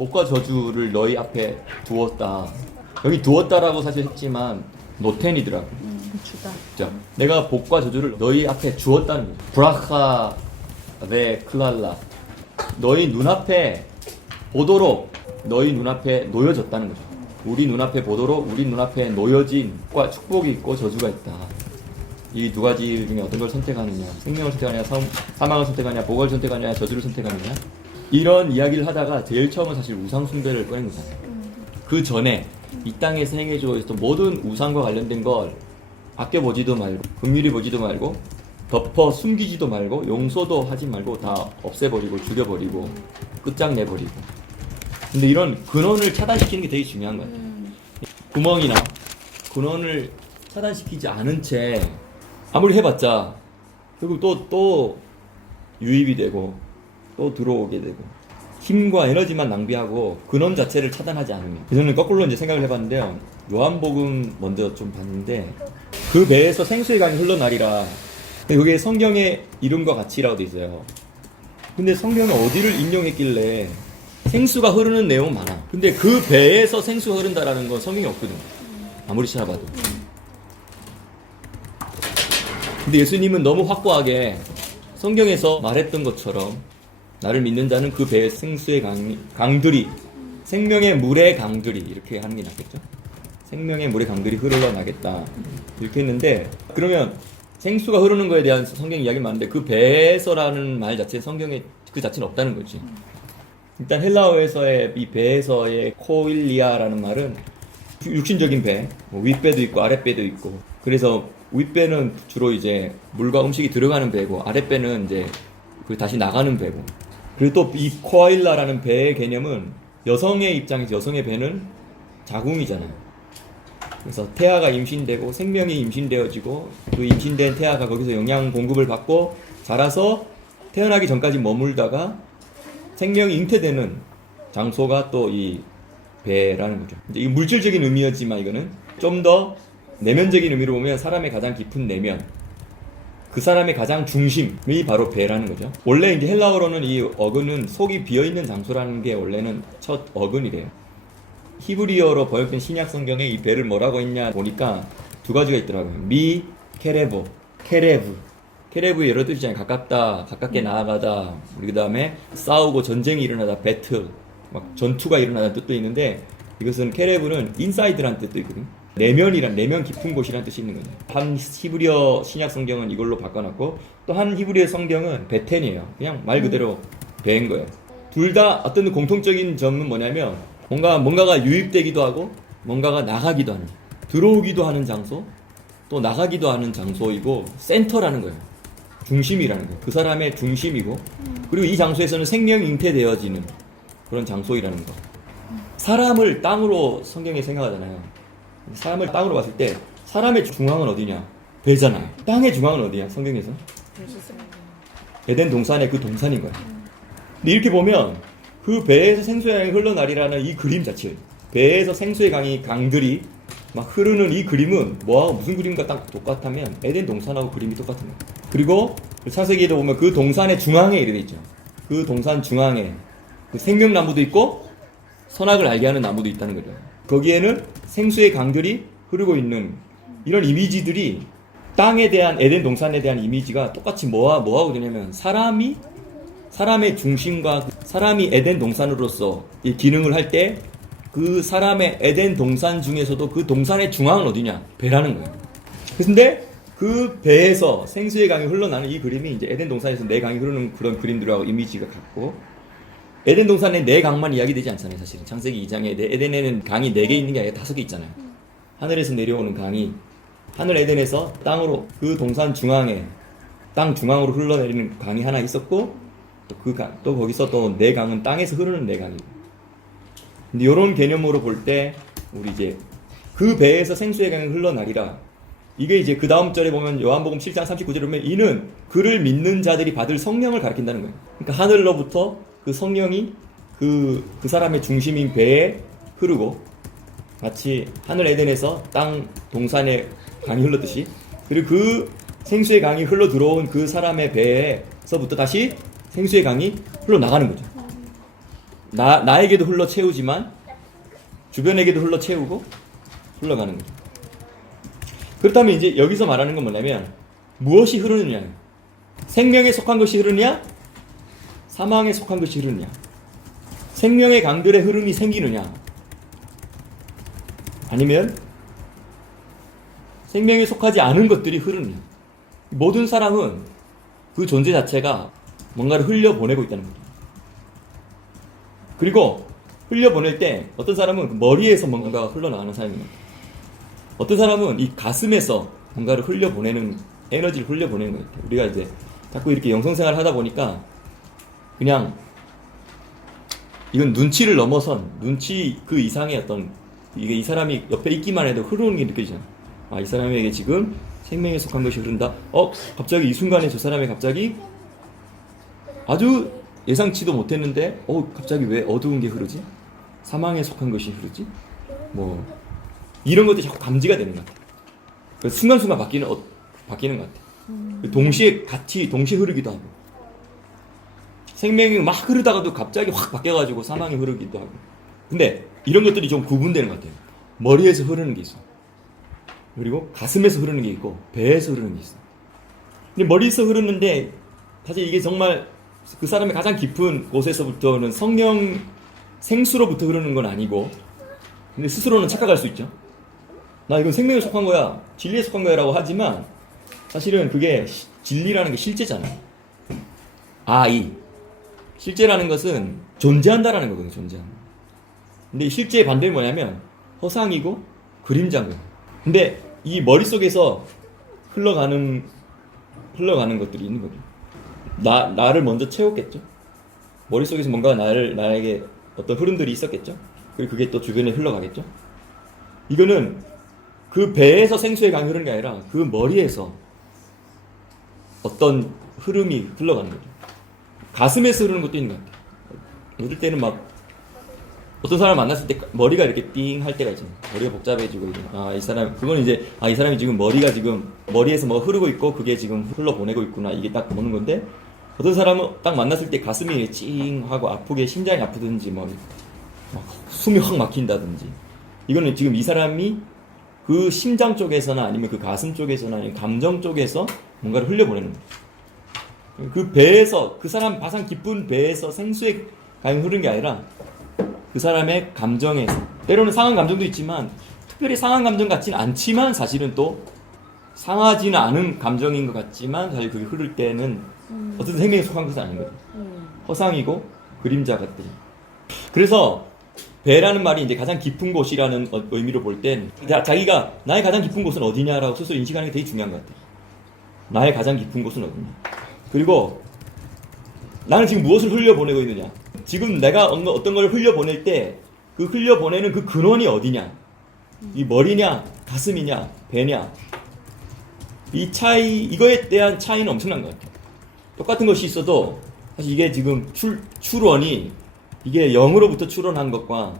복과 저주를 너희 앞에 두었다. 여기 두었다라고 사실 했지만 노텐이더라고. 주다. 자, 내가 복과 저주를 너희 앞에 주었다는 거야. 브라카 네 클랄라. 너희 눈앞에 보도록 너희 눈앞에 놓여졌다는 거죠. 우리 눈앞에 보도록 우리 눈앞에 놓여진 과 축복이 있고 저주가 있다. 이 두 가지 중에 어떤 걸 선택하느냐, 생명을 선택하느냐, 사망을 선택하느냐, 복을 선택하느냐, 저주를 선택하느냐, 이런 이야기를 하다가 제일 처음은 사실 우상 숭배를 꺼낸 거잖아요. 그 전에 이 땅에서 행해주고 있었던 모든 우상과 관련된 걸 아껴보지도 말고, 긍휼히 보지도 말고, 덮어 숨기지도 말고, 용서도 하지 말고 다 없애버리고 죽여버리고 끝장내버리고. 근데 이런 근원을 차단시키는 게 되게 중요한 것 같아요. 구멍이나 근원을 차단시키지 않은 채 아무리 해봤자 결국 또 유입이 되고 또 들어오게 되고 힘과 에너지만 낭비하고 근원 자체를 차단하지 않으면. 저는 거꾸로 이제 생각을 해봤는데요. 요한복음 먼저 좀 봤는데 그 배에서 생수의 강이 흘러나리라. 여기에 성경의 이름과 같이라고 돼 있어요. 근데 성경은 어디를 인용했길래 생수가 흐르는 내용은 많아. 근데 그 배에서 생수가 흐른다라는 건 성경이 없거든. 아무리 찾아봐도. 근데 예수님은 너무 확고하게 성경에서 말했던 것처럼 나를 믿는 자는 그 배의 생수의 강들이 생명의 물의 강들이 이렇게 하는 게 낫겠죠. 생명의 물의 강들이 흘러나겠다 이렇게 했는데, 그러면 생수가 흐르는 거에 대한 성경 이야기는 많은데 그 배에서라는 말 자체 성경에 그 자체는 없다는 거지. 일단 헬라어에서의 이 배에서의 코일리아라는 말은 육신적인 배, 뭐 윗배도 있고 아랫배도 있고, 그래서 윗배는 주로 이제 물과 음식이 들어가는 배고 아랫배는 이제 그 다시 나가는 배고, 그리고 또 이 코일라라는 배의 개념은 여성의 입장에서 여성의 배는 자궁이잖아요. 그래서 태아가 임신되고 생명이 임신되어지고 그 임신된 태아가 거기서 영양 공급을 받고 자라서 태어나기 전까지 머물다가 생명이 잉태되는 장소가 또 이 배라는 거죠. 이제 이 물질적인 의미였지만 이거는 좀 더 내면적인 의미로 보면 사람의 가장 깊은 내면, 그 사람의 가장 중심이 바로 배라는 거죠. 원래 이제 헬라어로는 이 어근은 속이 비어있는 장소라는 게 원래는 첫 어근이래요. 히브리어로 번역된 신약 성경에 이 배를 뭐라고 했냐 보니까 두 가지가 있더라고요. 미, 케레브. 케레브의 여러 뜻이잖아요. 가깝다, 가깝게 나아가다. 그 다음에 싸우고 전쟁이 일어나다, 배틀. 막 전투가 일어나다는 뜻도 있는데, 이것은 케레브는 인사이드라는 뜻도 있거든요. 내면 깊은 곳이라는 뜻이 있는 거죠. 한 히브리어 신약 성경은 이걸로 바꿔놨고, 또 한 히브리어 성경은 베텐이에요. 그냥 말 그대로 배인 거예요. 둘 다 어떤 공통적인 점은 뭐냐면, 뭔가가 유입되기도 하고, 뭔가가 나가기도 하는, 들어오기도 하는 장소, 또 나가기도 하는 장소이고, 센터라는 거예요. 중심이라는 거예요. 그 사람의 중심이고, 그리고 이 장소에서는 생명이 잉태되어지는 그런 장소이라는 거. 사람을 땅으로 성경에 생각하잖아요. 사람을 땅으로 봤을 때 사람의 중앙은 어디냐? 배잖아요. 땅의 중앙은 어디야? 성경에서? 에덴 동산의 그 동산인 거야. 근데 이렇게 보면 그 배에서 생수의 강이 흘러나리라는 이 그림 자체, 배에서 생수의 강들이 막 흐르는 이 그림은 뭐하고 무슨 그림과 딱 똑같다면 에덴 동산하고 그림이 똑같은 거예요. 그리고 창세기에도 보면 그 동산의 중앙에 이르게 있죠. 그 동산 중앙에 그 생명나무도 있고 선악을 알게 하는 나무도 있다는 거죠. 거기에는 생수의 강들이 흐르고 있는 이런 이미지들이 땅에 대한 에덴 동산에 대한 이미지가 똑같이 뭐하고 되냐면 사람의 중심과 사람이 에덴 동산으로서 이 기능을 할 때 그 사람의 에덴 동산 중에서도 그 동산의 중앙은 어디냐? 배라는 거예요. 그런데 그 배에서 생수의 강이 흘러나는 이 그림이 이제 에덴 동산에서 네 강이 흐르는 그런 그림들하고 이미지가 같고, 에덴 동산에 네 강만 이야기되지 않잖아요. 사실은 창세기 2장에 에덴에는 강이 4개 있는 게 아니라 5개 있잖아요. 하늘에서 내려오는 강이 하늘 에덴에서 땅으로 그 동산 중앙에 땅 중앙으로 흘러내리는 강이 하나 있었고, 또 거기서 또 네 강은 땅에서 흐르는 네 강이고. 근데 이런 개념으로 볼 때 우리 이제 그 배에서 생수의 강이 흘러나리라. 이게 이제 그 다음 절에 보면 요한복음 7장 39절에 보면 이는 그를 믿는 자들이 받을 성령을 가리킨다는 거예요. 그러니까 하늘로부터 그 성령이 그 사람의 중심인 배에 흐르고, 마치 하늘 에덴에서 땅 동산에 강이 흘렀듯이, 그리고 그 생수의 강이 흘러 들어온 그 사람의 배에서부터 다시 생수의 강이 흘러나가는 거죠. 나에게도 흘러 채우지만 주변에게도 흘러 채우고 흘러가는 거죠. 그렇다면 이제 여기서 말하는 건 뭐냐면 무엇이 흐르느냐, 생명에 속한 것이 흐르느냐, 사망에 속한 것이 흐르느냐, 생명의 강들의 흐름이 생기느냐, 아니면 생명에 속하지 않은 것들이 흐르느냐. 모든 사람은 그 존재 자체가 뭔가를 흘려보내고 있다는 거죠. 그리고 흘려보낼 때 어떤 사람은 머리에서 뭔가가 흘러나가는 사람입니다. 어떤 사람은 이 가슴에서 뭔가를 흘려보내는, 에너지를 흘려보내는 거예요. 우리가 이제 자꾸 이렇게 영성생활을 하다 보니까 그냥 이건 눈치를 넘어선 눈치 그 이상의 어떤, 이게 이 사람이 옆에 있기만 해도 흐르는 게 느껴지잖아. 아, 이 사람에게 지금 생명에 속한 것이 흐른다. 갑자기 이 순간에 저 사람이 갑자기 아주 예상치도 못했는데 갑자기 왜 어두운 게 흐르지? 사망에 속한 것이 흐르지? 뭐 이런 것들이 자꾸 감지가 되는 것 같아. 순간순간 바뀌는 것 같아. 동시에 흐르기도 하고, 생명이 막 흐르다가도 갑자기 확 바뀌어가지고 사망이 흐르기도 하고. 근데 이런 것들이 좀 구분되는 것 같아요. 머리에서 흐르는 게 있어. 그리고 가슴에서 흐르는 게 있고 배에서 흐르는 게 있어. 근데 머리에서 흐르는데 사실 이게 정말 그 사람의 가장 깊은 곳에서부터는 성령 생수로부터 흐르는 건 아니고, 근데 스스로는 착각할 수 있죠. 나 이건 생명에 속한 거야, 진리에 속한 거야 라고 하지만 사실은 그게 진리라는 게 실제잖아요. 실제라는 것은 존재한다라는 거거든요. 존재한다. 근데 실제의 반대는 뭐냐면 허상이고 그림자인 거예요. 근데 이 머릿속에서 흘러가는 것들이 있는 거죠. 나를 먼저 채웠겠죠. 머릿속에서 뭔가 나에게 어떤 흐름들이 있었겠죠. 그리고 그게 또 주변에 흘러가겠죠. 이거는 그 배에서 생수의 강이 흐르는 게 아니라 그 머리에서 어떤 흐름이 흘러가는 거죠. 가슴에서 흐르는 것도 있는 것 같아요. 어떨 때는 막 어떤 사람을 만났을 때 머리가 이렇게 띵 할 때가 있잖아요. 머리가 복잡해지고 이 사람이 지금 머리에서 뭐가 흐르고 있고 그게 지금 흘러보내고 있구나, 이게 딱 보는 건데, 어떤 사람은 딱 만났을 때 가슴이 찡 하고 아프게, 심장이 아프든지 막 숨이 확 막힌다든지, 이거는 지금 이 사람이 그 심장 쪽에서나 아니면 그 가슴 쪽에서나 아니면 감정 쪽에서 뭔가를 흘려보내는 거예요. 그 배에서, 그 사람 가장 깊은 배에서 생수의 강이 흐르는 게 아니라 그 사람의 감정에서, 때로는 상한 감정도 있지만 특별히 상한 감정 같지는 않지만 사실은 또 상하지는 않은 감정인 것 같지만 사실 그게 흐를 때는 어떤 생명에 속한 것은 아닌 거죠. 허상이고 그림자 같은. 그래서 배라는 말이 이제 가장 깊은 곳이라는 의미로 볼 땐 자기가 나의 가장 깊은 곳은 어디냐라고 스스로 인식하는 게 되게 중요한 것 같아요. 나의 가장 깊은 곳은 어디냐. 그리고 나는 지금 무엇을 흘려보내고 있느냐. 지금 내가 어떤 걸 흘려보낼 때 그 흘려보내는 그 근원이 어디냐. 이 머리냐, 가슴이냐, 배냐. 이 차이, 이거에 대한 차이는 엄청난 것 같아요. 똑같은 것이 있어도 사실 이게 지금 출원이 이게 영으로부터 출원한 것과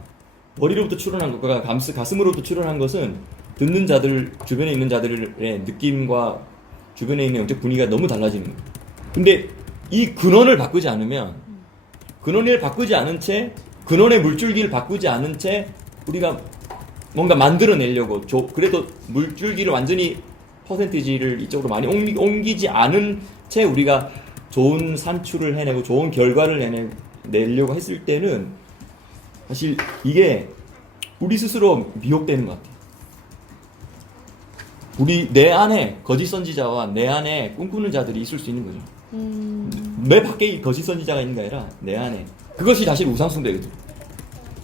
머리로부터 출원한 것과 가슴으로부터 출원한 것은 듣는 자들, 주변에 있는 자들의 느낌과 주변에 있는 영적 분위기가 너무 달라지는 거예요. 근데 이 근원을 바꾸지 않으면, 근원을 바꾸지 않은 채, 근원의 물줄기를 바꾸지 않은 채 우리가 뭔가 만들어내려고, 그래도 물줄기를 완전히 퍼센티지를 이쪽으로 많이 옮기지 않은 채 우리가 좋은 산출을 해내고 좋은 결과를 내려고 했을 때는 사실 이게 우리 스스로 미혹되는 것 같아요. 내 안에 거짓 선지자와 내 안에 꿈꾸는 자들이 있을 수 있는 거죠. 내 밖에 거짓 선지자가 있는 게 아니라 내 안에. 그것이 사실 우상숭배거든요.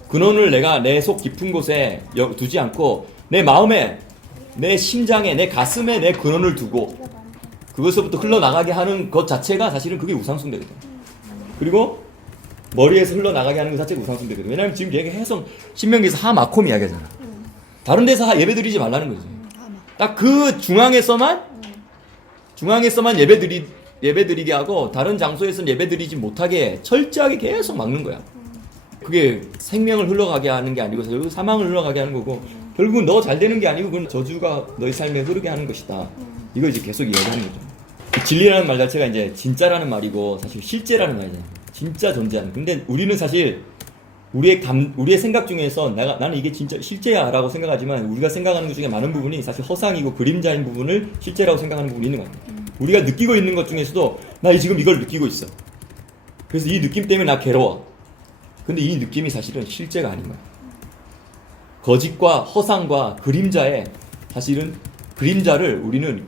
근원을 내가 내 속 깊은 곳에 두지 않고 내 마음에, 내 심장에, 내 가슴에 내 근원을 두고 그것서부터 흘러나가게 하는 것 자체가 사실은 그게 우상숭배거든요. 그리고 머리에서 흘러나가게 하는 것 자체가 우상숭배거든요. 왜냐하면 지금 계속 신명기에서 하마콤 이야기하잖아. 다른 데서 예배드리지 말라는 거죠. 딱 그 중앙에서만 예배드리게 하고 다른 장소에서는 예배드리지 못하게 철저하게 계속 막는 거야. 그게 생명을 흘러가게 하는 게 아니고 결국 사망을 흘러가게 하는 거고, 결국은 너 잘 되는 게 아니고 그건 저주가 너의 삶에 흐르게 하는 것이다. 이거 이제 계속 이야기하는 거죠. 진리라는 말 자체가 이제 진짜라는 말이고 사실 실제라는 말이잖아요. 진짜 존재하는. 근데 우리는 사실 우리의 생각 중에서 나는 이게 진짜 실제야 라고 생각하지만 우리가 생각하는 것 중에 많은 부분이 사실 허상이고 그림자인 부분을 실제라고 생각하는 부분이 있는 거야. 우리가 느끼고 있는 것 중에서도 나 지금 이걸 느끼고 있어. 그래서 이 느낌 때문에 나 괴로워. 근데 이 느낌이 사실은 실제가 아닌 거야. 거짓과 허상과 그림자에 사실은 그림자를 우리는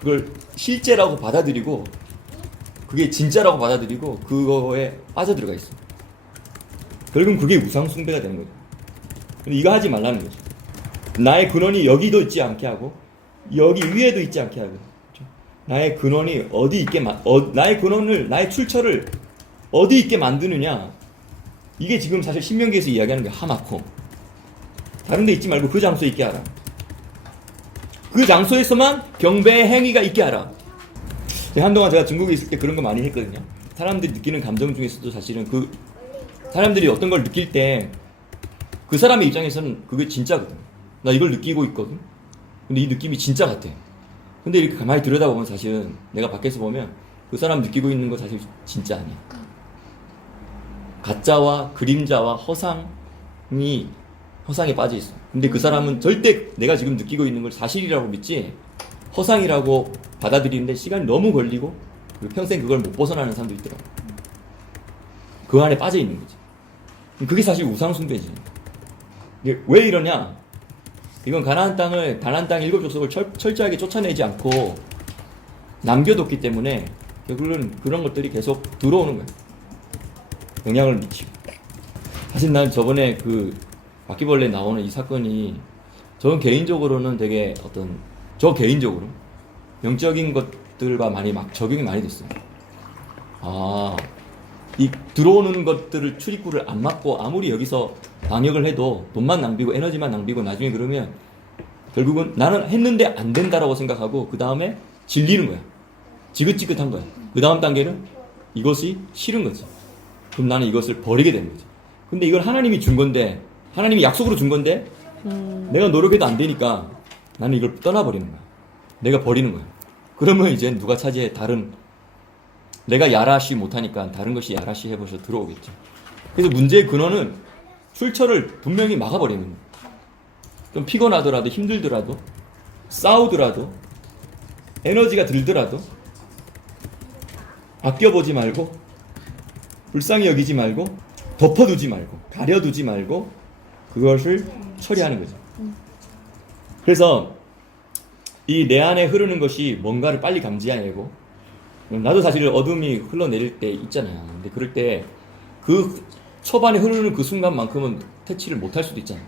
그걸 실제라고 받아들이고 그게 진짜라고 받아들이고 그거에 빠져들어가 있어. 결국은 그게 우상숭배가 되는 거죠. 근데 이거 하지 말라는 거죠. 나의 근원이 여기도 있지 않게 하고 여기 위에도 있지 않게 하고 그렇죠? 나의 근원이 어디 있게 나의 근원을 나의 출처를 어디 있게 만드느냐 이게 지금 사실 신명기에서 이야기하는 게 하마콤. 다른 데 있지 말고 그 장소에 있게 하라. 그 장소에서만 경배의 행위가 있게 하라. 한동안 제가 중국에 있을 때 그런 거 많이 했거든요. 사람들이 느끼는 감정 중에서도 사실은 사람들이 어떤 걸 느낄 때 그 사람의 입장에서는 그게 진짜거든. 나 이걸 느끼고 있거든. 근데 이 느낌이 진짜 같아. 근데 이렇게 가만히 들여다보면 사실은 내가 밖에서 보면 그 사람 느끼고 있는 거 사실 진짜 아니야. 가짜와 그림자와 허상에 빠져 있어. 근데 그 사람은 절대 내가 지금 느끼고 있는 걸 사실이라고 믿지 허상이라고 받아들이는데 시간이 너무 걸리고 평생 그걸 못 벗어나는 사람도 있더라고. 그 안에 빠져 있는 거지. 그게 사실 우상숭배지. 이게 왜 이러냐? 이건 가나안 땅을 일곱 족속을 철저하게 쫓아내지 않고 남겨뒀기 때문에 결국은 그런 것들이 계속 들어오는 거야. 영향을 미치고. 사실 난 저번에 그 바퀴벌레 나오는 이 사건이 저는 개인적으로는 되게 저 개인적으로 영적인 것들과 많이 막 적용이 많이 됐어요. 이 들어오는 것들을 출입구를 안 막고 아무리 여기서 방역을 해도 돈만 낭비고 에너지만 낭비고 나중에 그러면 결국은 나는 했는데 안 된다라고 생각하고 그 다음에 질리는 거야. 지긋지긋한 거야. 그 다음 단계는 이것이 싫은 거지. 그럼 나는 이것을 버리게 되는 거지. 근데 이걸 하나님이 준 건데 하나님이 약속으로 준 건데 내가 노력해도 안 되니까 나는 이걸 떠나버리는 거야. 내가 버리는 거야. 그러면 이제 누가 차지해? 내가 야라시 못하니까 다른 것이 야라시 해보셔 들어오겠죠. 그래서 문제의 근원은 출처를 분명히 막아버리는 거야. 좀 피곤하더라도 힘들더라도 싸우더라도 에너지가 들더라도 아껴보지 말고 불쌍히 여기지 말고 덮어두지 말고 가려두지 말고 그것을 처리하는 거죠. 그래서 이 내 안에 흐르는 것이 뭔가를 빨리 감지해내고 나도 사실 어둠이 흘러내릴 때 있잖아요. 근데 그럴 때 그 초반에 흐르는 그 순간만큼은 퇴치를 못할 수도 있잖아요.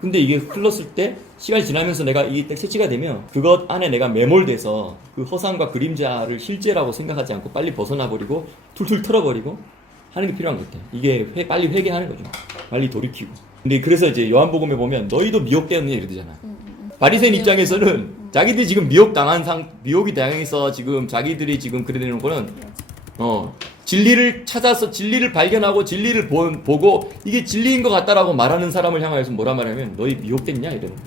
근데 이게 흘렀을 때 시간이 지나면서 내가 이게 퇴치가 되면 그것 안에 내가 매몰돼서 그 허상과 그림자를 실제라고 생각하지 않고 빨리 벗어나버리고 툴툴 털어버리고 하는 게 필요한 것 같아요. 이게 빨리 회개하는 거죠. 빨리 돌이키고. 근데 그래서 이제 요한복음에 보면 너희도 미혹되었느냐 이러잖아. 바리새인 입장에서는 자기들이 지금 미혹이 당해서 지금 자기들이 지금 그래 되는 거는 진리를 찾아서 진리를 발견하고 진리를 보고 이게 진리인 것 같다라고 말하는 사람을 향하여서 뭐라 말하면 너희 미혹됐냐 이러는 거죠.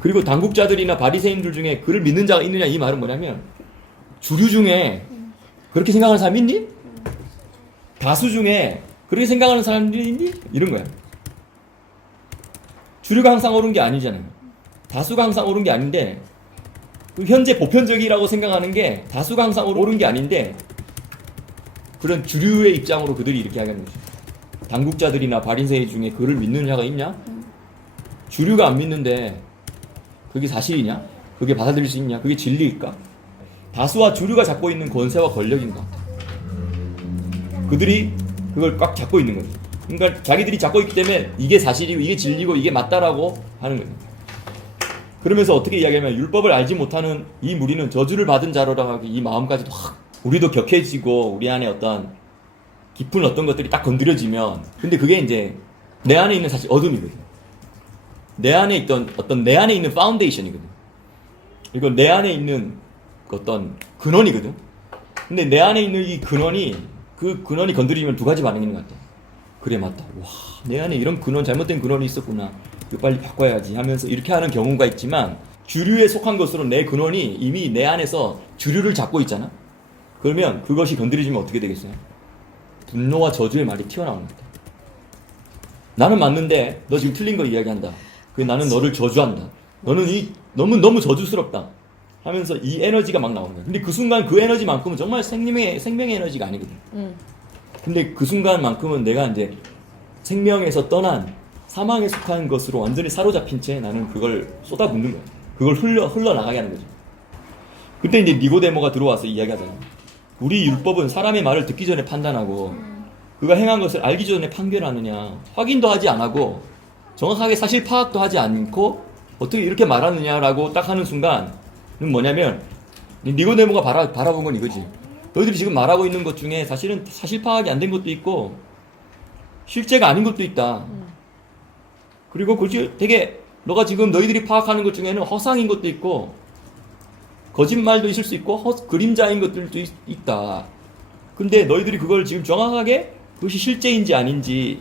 그리고 당국자들이나 바리새인들 중에 그를 믿는 자가 있느냐 이 말은 뭐냐면 주류 중에 그렇게 생각하는 사람이 있니? 다수 중에 그렇게 생각하는 사람들이 있니? 이런 거야. 주류가 항상 옳은 게 아니잖아요. 다수가 항상 옳은 게 아닌데 현재 보편적이라고 생각하는 게 다수가 항상 옳은 게 아닌데 그런 주류의 입장으로 그들이 이렇게 하는 거죠. 당국자들이나 바리새인 중에 그를 믿는 자가 있냐? 주류가 안 믿는데 그게 사실이냐? 그게 받아들일 수 있냐? 그게 진리일까? 다수와 주류가 잡고 있는 권세와 권력인 것 같아. 그들이 그걸 꽉 잡고 있는 거죠. 그러니까 자기들이 잡고 있기 때문에 이게 사실이고 이게 진리고 이게 맞다라고 하는 거예요. 그러면서 어떻게 이야기하면 율법을 알지 못하는 이 무리는 저주를 받은 자로라고 이 마음까지도 확 우리도 격해지고 우리 안에 어떤 깊은 어떤 것들이 딱 건드려지면 근데 그게 이제 내 안에 있는 사실 어둠이거든. 내 안에 있던 어떤 내 안에 있는 파운데이션이거든. 그리고 내 안에 있는 어떤 근원이거든. 근데 내 안에 있는 이 근원이 그 근원이 건드리면 두 가지 반응이 있는 것 같아. 그래 맞다. 와, 내 안에 이런 근원 잘못된 근원이 있었구나. 이거 빨리 바꿔야지 하면서 이렇게 하는 경우가 있지만 주류에 속한 것으로 내 근원이 이미 내 안에서 주류를 잡고 있잖아. 그러면 그것이 건드려지면 어떻게 되겠어요? 분노와 저주의 말이 튀어나옵니다. 나는 맞는데 너 지금 틀린 거 이야기한다. 나는 너를 저주한다. 너는 너무 저주스럽다. 하면서 이 에너지가 막 나오는 거야. 근데 그 순간 그 에너지만큼은 정말 생명의 에너지가 아니거든. 근데 그 순간만큼은 내가 이제 생명에서 떠난 사망에 속한 것으로 완전히 사로잡힌 채 나는 그걸 쏟아붓는 거야. 그걸 흘러나가게 하는 거지. 그때 이제 니고데모가 들어와서 이야기하잖아. 우리 율법은 사람의 말을 듣기 전에 판단하고 그가 행한 것을 알기 전에 판결하느냐, 확인도 하지 않고 정확하게 사실 파악도 하지 않고 어떻게 이렇게 말하느냐라고 딱 하는 순간은 뭐냐면 니고데모가 바라본 건 이거지. 너희들이 지금 말하고 있는 것 중에 사실은 사실 파악이 안 된 것도 있고 실제가 아닌 것도 있다. 그리고 그치 되게 너가 지금 너희들이 파악하는 것 중에는 허상인 것도 있고 거짓말도 있을 수 있고 그림자인 것들도 있다. 근데 너희들이 그걸 지금 정확하게 그것이 실제인지 아닌지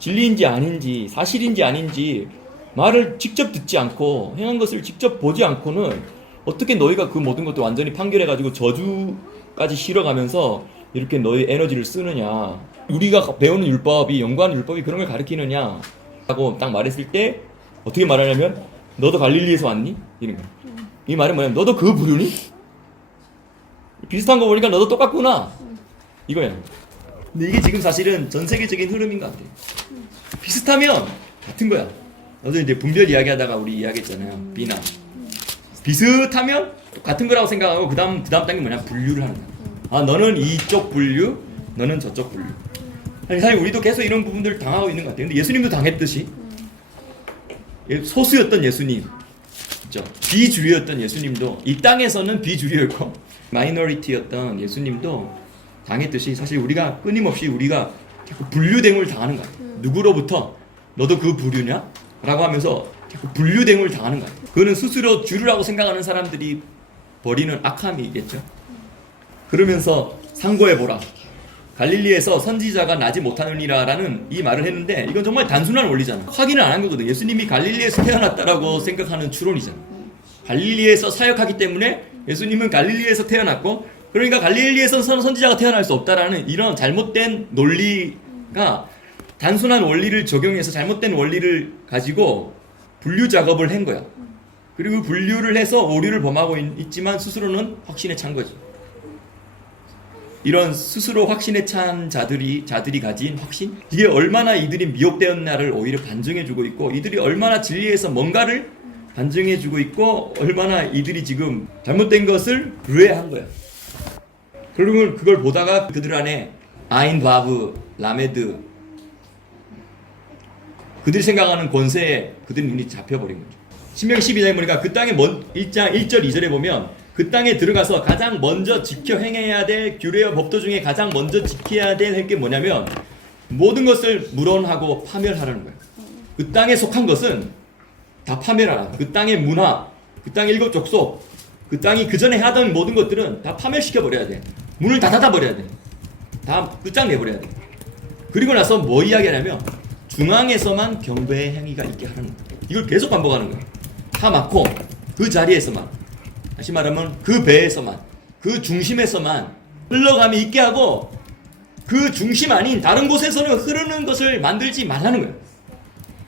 진리인지 아닌지 사실인지 아닌지 말을 직접 듣지 않고 행한 것을 직접 보지 않고는 어떻게 너희가 그 모든 것도 완전히 판결해가지고 저주까지 실어가면서 이렇게 너희 에너지를 쓰느냐. 우리가 배우는 율법이 연구하는 율법이 그런 걸 가르치느냐 하고 딱 말했을 때 어떻게 말하냐면 너도 갈릴리에서 왔니? 이런 거야. 이 말은 뭐냐면 너도 그 부류니? 비슷한 거 보니까 너도 똑같구나 이거야. 근데 이게 지금 사실은 전 세계적인 흐름인 것 같아. 비슷하면 같은 거야. 나도 이제 분별 이야기하다가 우리 이야기했잖아요. 비나 비슷하면 같은 거라고 생각하고 그 다음 단계 뭐냐 분류를 하는 거야. 아 너는 이쪽 분류 너는 저쪽 분류. 아니, 사실 우리도 계속 이런 부분들을 당하고 있는 것 같아요. 근데 예수님도 당했듯이 소수였던 예수님, 그렇죠? 비주류였던 예수님도 이 땅에서는 비주류였고 마이너리티였던 예수님도 당했듯이 사실 우리가 끊임없이 우리가 분류됨을 당하는 거야. 누구로부터 너도 그 부류냐? 라고 하면서 분류됨을 당하는 거야. 그거는 스스로 주류라고 생각하는 사람들이 벌이는 악함이겠죠. 그러면서 상고해보라. 갈릴리에서 선지자가 나지 못하느니라 라는 이 말을 했는데 이건 정말 단순한 원리잖아. 확인을 안 한 거거든. 예수님이 갈릴리에서 태어났다라고 생각하는 추론이잖아. 갈릴리에서 사역하기 때문에 예수님은 갈릴리에서 태어났고 그러니까 갈릴리에서 선지자가 태어날 수 없다라는 이런 잘못된 논리가 단순한 원리를 적용해서 잘못된 원리를 가지고 분류 작업을 한 거야. 그리고 분류를 해서 오류를 범하고 있지만 스스로는 확신에 찬 거지. 이런 스스로 확신에 찬 자들이 가진 확신? 이게 얼마나 이들이 미혹되었나를 오히려 반증해주고 있고 이들이 얼마나 진리에서 뭔가를 반증해주고 있고 얼마나 이들이 지금 잘못된 것을 불회한 거야. 그러면 그걸 보다가 그들 안에 아인, 바브, 라메드 그들이 생각하는 권세에 그들이 눈이 잡혀버린 거죠. 신명기 12장에 보니까 그 땅에 1장 1절 2절에 보면 그 땅에 들어가서 가장 먼저 지켜 행해야 될 규례와 법도 중에 가장 먼저 지켜야 될 게 뭐냐면 모든 것을 물언하고 파멸하라는 거예요. 그 땅에 속한 것은 다 파멸하라. 그 땅의 문화, 그 땅의 일곱 족속, 그 땅이 그 전에 하던 모든 것들은 다 파멸시켜버려야 돼. 문을 다 닫아버려야 돼. 다 끝장내버려야 돼. 그리고 나서 뭐 이야기하냐면 중앙에서만 경배의 행위가 있게 하라는 거예요. 이걸 계속 반복하는 거예요. 다 막고 그 자리에서만, 다시 말하면 그 배에서만, 그 중심에서만 흘러감이 있게 하고 그 중심 아닌 다른 곳에서는 흐르는 것을 만들지 말라는 거예요.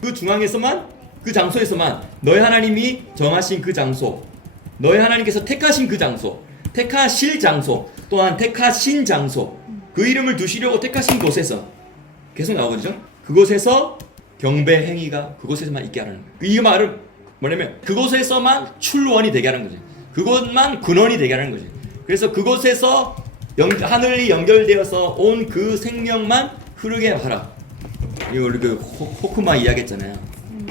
그 중앙에서만, 그 장소에서만 너희 하나님이 정하신 그 장소, 너희 하나님께서 택하신 그 장소, 택하실 장소, 또한 택하신 장소, 그 이름을 두시려고 택하신 곳에서 계속 나오거든요. 그곳에서 경배 행위가 그곳에서만 있게 하라는 거예요. 이 말은 뭐냐면 그곳에서만 출원이 되게 하는 거지. 그곳만 근원이 되게 하는 거지. 그래서 그곳에서 하늘이 연결되어서 온 그 생명만 흐르게 하라. 이거 우리 그 호크마 이야기했잖아요.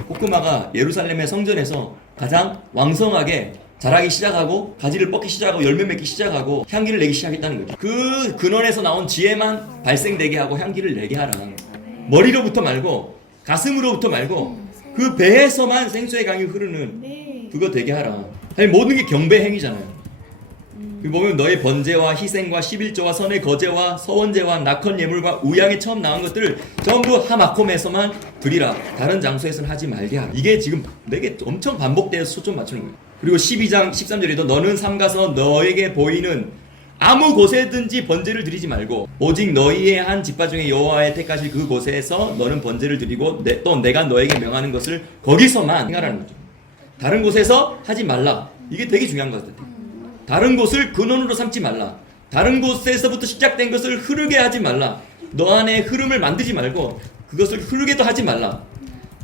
호크마가 예루살렘의 성전에서 가장 왕성하게 자라기 시작하고 가지를 뻗기 시작하고 열매 맺기 시작하고 향기를 내기 시작했다는 거죠. 그 근원에서 나온 지혜만 발생되게 하고 향기를 내게 하라. 머리로부터 말고 가슴으로부터 말고 그 배에서만 생수의 강이 흐르는 그거 되게 하라. 아니, 모든 게 경배 행위잖아요. 보면 너의 번제와 희생과 11조와 선의 거제와 서원제와 낙헌 예물과 우양에 처음 나온 것들을 전부 하마콤에서만 드리라. 다른 장소에서는 하지 말게 하라. 이게 지금 내게 엄청 반복되어서 초점 맞추는 거예요. 그리고 12장 13절에도 너는 삼가서 너에게 보이는 아무 곳에든지 번제를 드리지 말고 오직 너희의 한 지파 중에 여호와의 택하실 그 곳에서 너는 번제를 드리고 또 내가 너에게 명하는 것을 거기서만 행하라는 거죠. 다른 곳에서 하지 말라. 이게 되게 중요한 것 같아요. 다른 곳을 근원으로 삼지 말라. 다른 곳에서부터 시작된 것을 흐르게 하지 말라. 너 안에 흐름을 만들지 말고 그것을 흐르게도 하지 말라.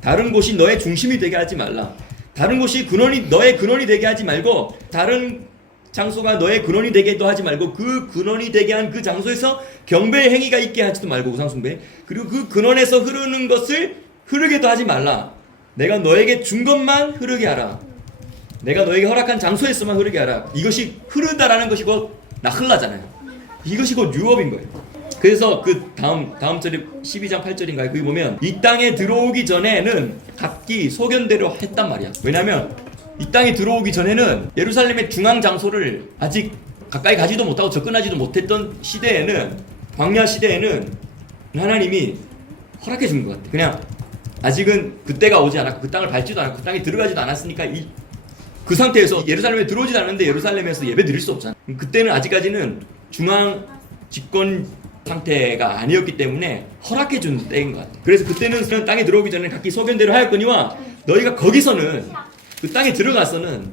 다른 곳이 너의 중심이 되게 하지 말라. 다른 곳이 너의 근원이 되게 하지 말고 다른 장소가 너의 근원이 되게도 하지 말고 그 근원이 되게 한 그 장소에서 경배의 행위가 있게 하지도 말고 우상숭배. 그리고 그 근원에서 흐르는 것을 흐르게도 하지 말라. 내가 너에게 준 것만 흐르게 하라. 내가 너에게 허락한 장소에서만 흐르게 하라. 이것이 흐르다라는 것이 곧 나흘라잖아요. 이것이 곧 유업인 거예요. 그래서 그 다음 절에 12장 8절인가요? 거기 보면 이 땅에 들어오기 전에는 각기 소견대로 했단 말이야. 왜냐하면 이 땅에 들어오기 전에는 예루살렘의 중앙 장소를 아직 가까이 가지도 못하고 접근하지도 못했던 시대에는, 광야 시대에는 하나님이 허락해 준 것 같아. 그냥 아직은 그때가 오지 않았고 그 땅을 밟지도 않았고 그 땅에 들어가지도 않았으니까 그 상태에서 예루살렘에 들어오지도 않았는데 예루살렘에서 예배 드릴 수 없잖아. 그때는 아직까지는 중앙 집권 상태가 아니었기 때문에 허락해 준 때인 것 같아. 그래서 그때는 땅에 들어오기 전에 각기 소견대로 하였거니와 너희가 거기서는 그 땅에 들어가서는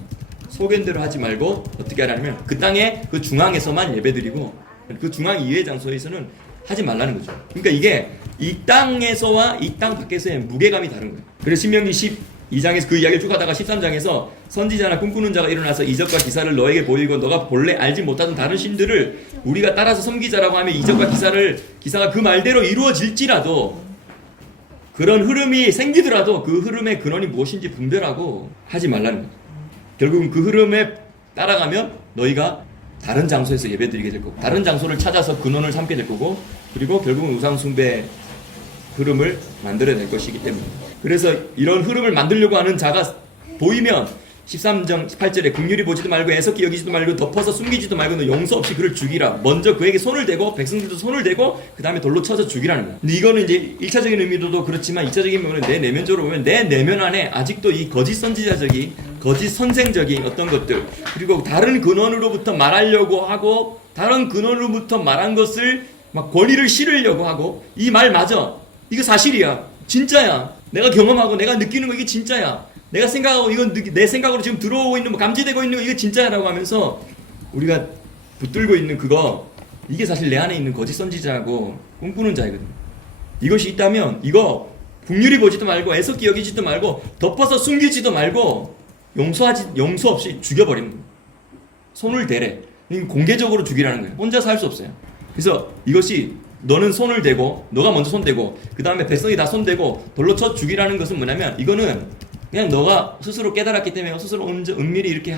소견대로 하지 말고 어떻게 하라면 그 땅의 그 중앙에서만 예배드리고 그 중앙 이외의 장소에서는 하지 말라는 거죠. 그러니까 이게 이 땅에서와 이 땅 밖에서의 무게감이 다른 거예요. 그래서 신명기 12장에서 그 이야기를 쭉 하다가 13장에서 선지자나 꿈꾸는 자가 일어나서 이적과 기사를 너에게 보이고 너가 본래 알지 못하던 다른 신들을 우리가 따라서 섬기자라고 하면 이적과 기사가 그 말대로 이루어질지라도 그런 흐름이 생기더라도 그 흐름의 근원이 무엇인지 분별하고 하지 말라는 거죠. 결국은 그 흐름에 따라가면 너희가 다른 장소에서 예배드리게 될 거고 다른 장소를 찾아서 근원을 삼게 될 거고 그리고 결국은 우상숭배 흐름을 만들어낼 것이기 때문에 그래서 이런 흐름을 만들려고 하는 자가 보이면 13장 18절에 긍휼히 보지도 말고 애석히 여기지도 말고 덮어서 숨기지도 말고 너 용서 없이 그를 죽이라. 먼저 그에게 손을 대고 백성들도 손을 대고 그 다음에 돌로 쳐서 죽이라는 거야. 근데 이거는 이제 1차적인 의미도 그렇지만 2차적인 의미는 내 내면적으로 보면 내 내면 안에 아직도 이 거짓 선지자적인 거짓 선생적인 어떤 것들 그리고 다른 근원으로부터 말하려고 하고 다른 근원으로부터 말한 것을 막 권위를 실으려고 하고 이 말 맞아. 이거 사실이야. 진짜야. 내가 경험하고 내가 느끼는 거 이게 진짜야. 내가 생각하고 이건 내 생각으로 지금 들어오고 있는 감지되고 있는 거 이게 진짜라고 하면서 우리가 붙들고 있는 그거 이게 사실 내 안에 있는 거짓 선지자하고 꿈꾸는 자이거든. 이것이 있다면 이거 긍휼히 보지도 말고 애석히 여기지도 말고 덮어서 숨기지도 말고 용서 없이 죽여버리는 거예요. 손을 대래. 공개적으로 죽이라는 거예요. 혼자서 할 수 없어요. 그래서 이것이 너는 손을 대고 너가 먼저 손 대고 그 다음에 백성이 다 손 대고 돌로 쳐 죽이라는 것은 뭐냐면 이거는 그냥 너가 스스로 깨달았기 때문에 스스로 은밀히 이렇게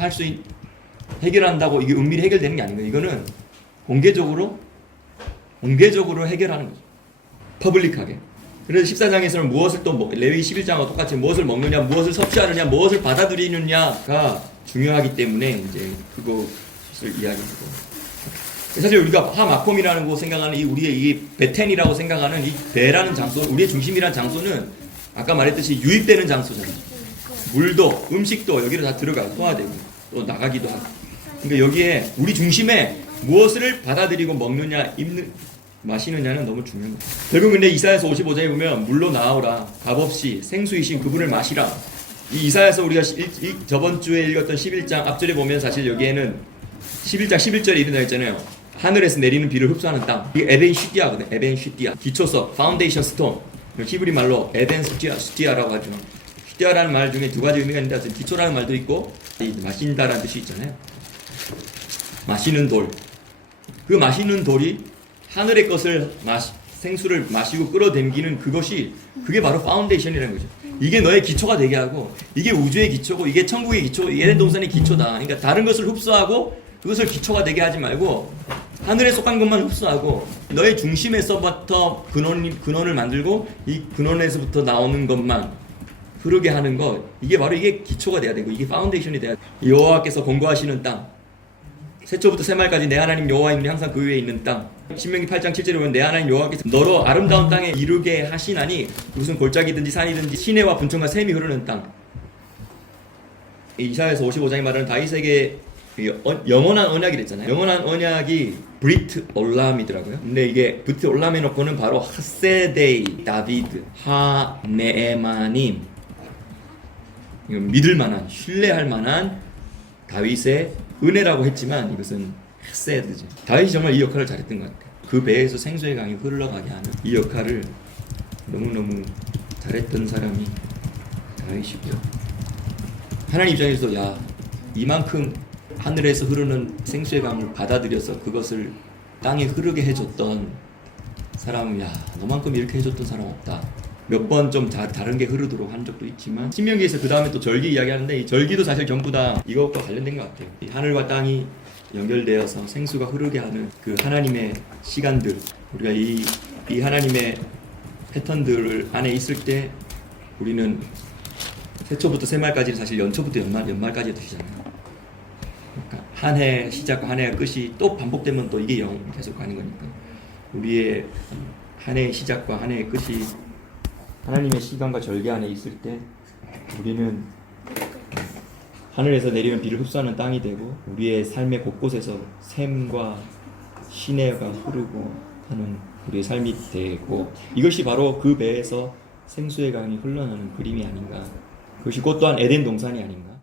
해결한다고 이게 은밀히 해결되는 게 아닌 거예요. 이거는 공개적으로 해결하는 거죠. 퍼블릭하게. 그래서 14장에서는 무엇을 또 레위 11장과 똑같이 무엇을 먹느냐, 무엇을 섭취하느냐, 무엇을 받아들이느냐가 중요하기 때문에 이제 그것을 이야기하고. 사실 우리가 하마콤이라는 거 생각하는 우리의 이 베텐이라고 생각하는 이 배라는 장소, 우리의 중심이라는 장소는 아까 말했듯이 유입되는 장소잖아요. 물도 음식도 여기로 다 들어가요. 소화되고 또 나가기도 하고. 그러니까 여기에 우리 중심에 무엇을 받아들이고 먹느냐, 마시느냐는 너무 중요한 거예요. 결국 근데 이사야서 55장에 보면 물로 나오라 값없이 생수이신 그분을 마시라. 이 이사야서 우리가 저번 주에 읽었던 11장 앞절에 보면 사실 여기에는 11장 11절에 이런 거 있잖아요. 하늘에서 내리는 비를 흡수하는 땅. 이게 에벤 슈디아거든. 에벤 슈디아. 기초석, 파운데이션 스톤. 히브리 말로 에벤 슈디아라고 하죠. 슈디아라는 말 중에 두 가지 의미가 있는데 기초라는 말도 있고 마신다라는 뜻이 있잖아요. 마시는 돌. 그 마시는 돌이 하늘의 것을 생수를 마시고 끌어당기는 그게 바로 파운데이션이라는 거죠. 이게 너의 기초가 되게 하고 이게 우주의 기초고 이게 천국의 기초, 에덴 동산의 기초다. 그러니까 다른 것을 흡수하고 그것을 기초가 되게 하지 말고 하늘에 속한 것만 흡수하고 너의 중심에서부터 근원을 만들고 이 근원에서부터 나오는 것만 흐르게 하는 것 이게 바로 이게 기초가 돼야 되고 이게 파운데이션이 돼야 돼. 여호와께서 권고하시는 땅 새초부터 새말까지 내 하나님 여호와님이 항상 그 위에 있는 땅. 신명기 8장 7절에 보면 내 하나님 여호와께서 너로 아름다운 땅에 이르게 하시나니 무슨 골짜기든지 산이든지 시내와 분천과 샘이 흐르는 땅. 이사야서 55장에 말하는 다윗에게 영원한 언약이랬잖아요. 영원한 언약이 브리트 올람이더라고요. 근데 이게 브리트 올람 해놓고는 바로 하세데이 다비드 하네에마님, 믿을 만한, 신뢰할 만한 다윗의 은혜라고 했지만 이것은 헤세드죠. 다윗이 정말 이 역할을 잘했던 것 같아요. 그 배에서 생수의 강이 흘러가게 하는 이 역할을 너무너무 잘했던 사람이 다윗이고요. 하나님 입장에서 야, 이만큼 하늘에서 흐르는 생수의 강을 받아들여서 그것을 땅에 흐르게 해줬던 사람은 야, 너만큼 이렇게 해줬던 사람 없다. 몇 번 좀 다른 게 흐르도록 한 적도 있지만, 신명기에서 그 다음에 또 절기 이야기하는데 이 절기도 사실 전부 다 이것과 관련된 것 같아요. 이 하늘과 땅이 연결되어서 생수가 흐르게 하는 그 하나님의 시간들, 우리가 이 하나님의 패턴들 안에 있을 때 우리는 세초부터 세말까지는 사실 연초부터 연말까지 뜻이잖아요. 그러니까 한 해 시작과 한 해의 끝이 또 반복되면 또 이게 계속 가는 거니까 우리의 한 해의 시작과 한 해의 끝이 하나님의 시간과 절개 안에 있을 때 우리는 하늘에서 내리는 비를 흡수하는 땅이 되고 우리의 삶의 곳곳에서 샘과 시내가 흐르고 하는 우리의 삶이 되고, 이것이 바로 그 배에서 생수의 강이 흘러나는 그림이 아닌가. 그것이 곧 또한 에덴 동산이 아닌가.